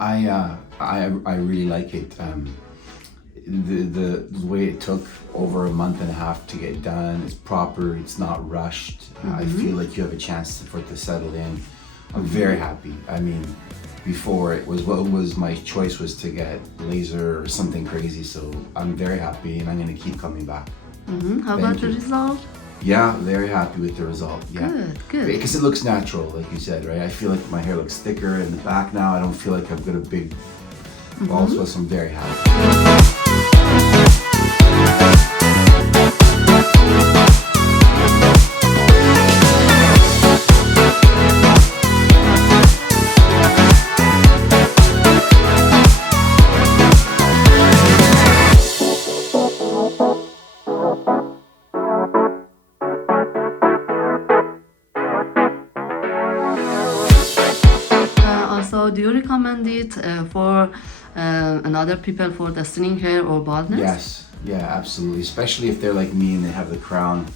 I really like it. The way it took over a month and a half to get done, it's proper, it's not rushed. I feel like you have a chance for it to settle in. I'm very happy. I mean, before it was my choice was to get laser or something crazy, so I'm very happy and I'm gonna keep coming back. How about the result? Yeah, very happy with the result. Yeah. Good. Because it looks natural, like you said, right? I feel like my hair looks thicker in the back now. I don't feel like I've got a big ball, so I'm very happy. So do you recommend it for another people for the thinning hair or baldness? Yes, yeah, absolutely. Especially if they're like me and they have the crown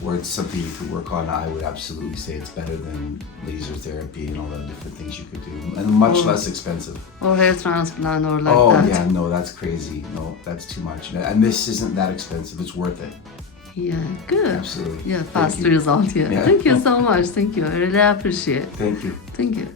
where it's something you could work on. I would absolutely say it's better than laser therapy and all the different things you could do, and much less expensive. Or hair transplant or like that. Oh yeah, no, that's crazy. No, that's too much. And this isn't that expensive. It's worth it. Yeah, good. Absolutely. Yeah, fast result. Yeah. Thank you so much. Thank you. I really appreciate it. Thank you. Thank you.